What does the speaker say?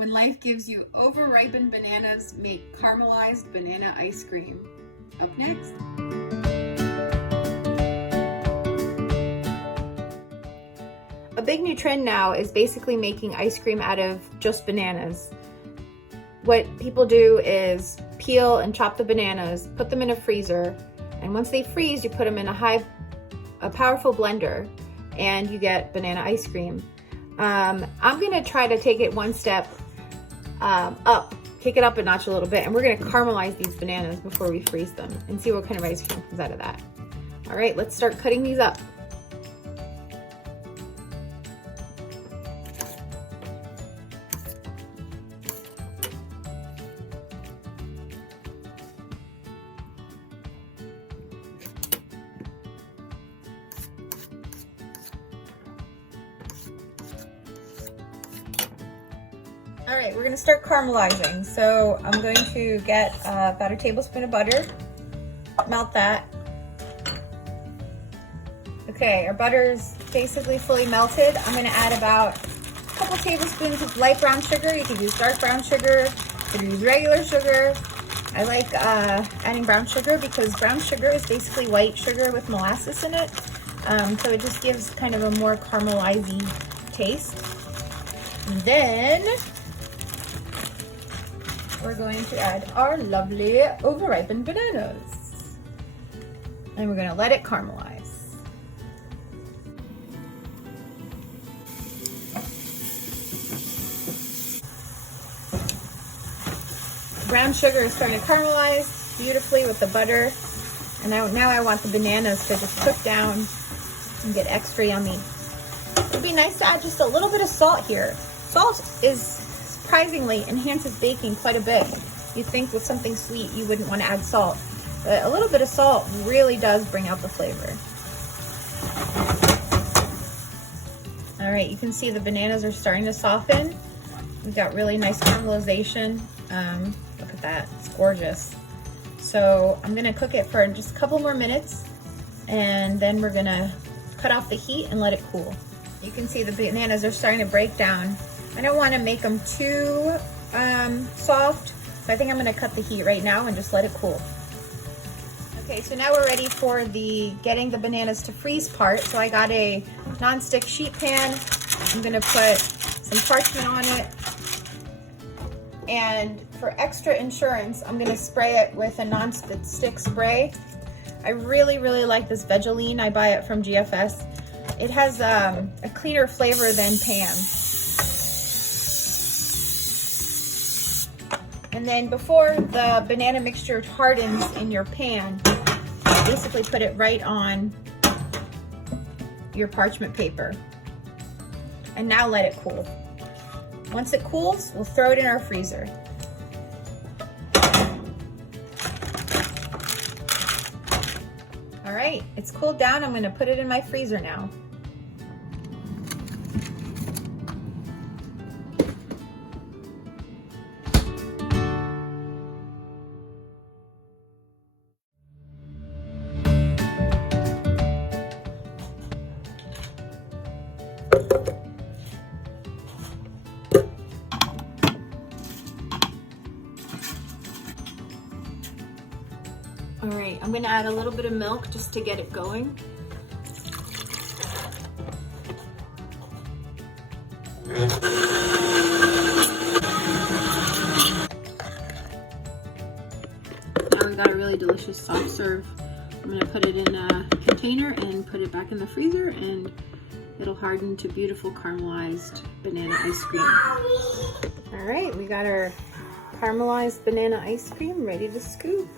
When life gives you overripened bananas, make caramelized banana ice cream. Up next. A big new trend now is basically making ice cream out of just bananas. What people do is peel and chop the bananas, put them in a freezer, and once they freeze, you put them in a powerful blender, and you get banana ice cream. I'm gonna try to take it one step up, kick it up a notch a little bit, and we're gonna caramelize these bananas before we freeze them and see what kind of ice cream comes out of that. All right, let's start cutting these up. All right, we're gonna start caramelizing. So I'm going to get about a tablespoon of butter, melt that. Okay, our butter's basically fully melted. I'm gonna add about a couple tablespoons of light brown sugar. You could use dark brown sugar, you could use regular sugar. I like adding brown sugar because brown sugar is basically white sugar with molasses in it. So it just gives kind of a more caramelizing taste. And then we're going to add our lovely overripened bananas. And we're gonna let it caramelize. Brown sugar is starting to caramelize beautifully with the butter. And now I want the bananas to just cook down and get extra yummy. It'd be nice to add just a little bit of salt here. Salt surprisingly enhances baking quite a bit. You'd think with something sweet you wouldn't want to add salt, but a little bit of salt really does bring out the flavor. All right, you can see the bananas are starting to soften. We've got really nice caramelization. Look at that, it's gorgeous. So I'm gonna cook it for just a couple more minutes, and then we're gonna cut off the heat and let it cool. You can see the bananas are starting to break down. I don't want to make them too soft, so I think I'm going to cut the heat right now and just let it cool. Okay, so now we're ready for the getting the bananas to freeze part. So I got a non-stick sheet pan. I'm going to put some parchment on it, and for extra insurance, I'm going to spray it with a non-stick spray. I really like this Vegeline. I buy it from GFS. It has a cleaner flavor than Pam. And then before the banana mixture hardens in your pan, basically put it right on your parchment paper. And now let it cool. Once it cools, we'll throw it in our freezer. All right, it's cooled down. I'm gonna put it in my freezer now. All right, I'm gonna add a little bit of milk just to get it going. Now we've got a really delicious soft serve. I'm gonna put it in a container and put it back in the freezer, and it'll harden to beautiful caramelized banana ice cream. All right, we got our caramelized banana ice cream ready to scoop.